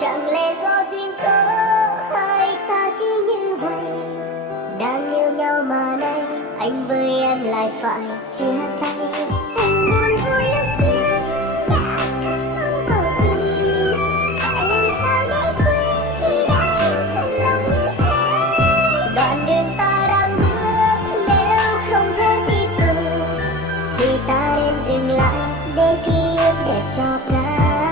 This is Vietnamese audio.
Chẳng lẽ do duyên số hai ta chỉ như vậy, đang yêu nhau mà nay anh với em lại phải chia tay. Anh buồn vui lúc trước đã khắc sâu vào tim, phải làm sao để quên khi đã yêu thật lòng như thế. Đoạn đường ta đang bước nếu không thể tiếp tục thì ta nên dừng lại để ký ức đẹp cho cả.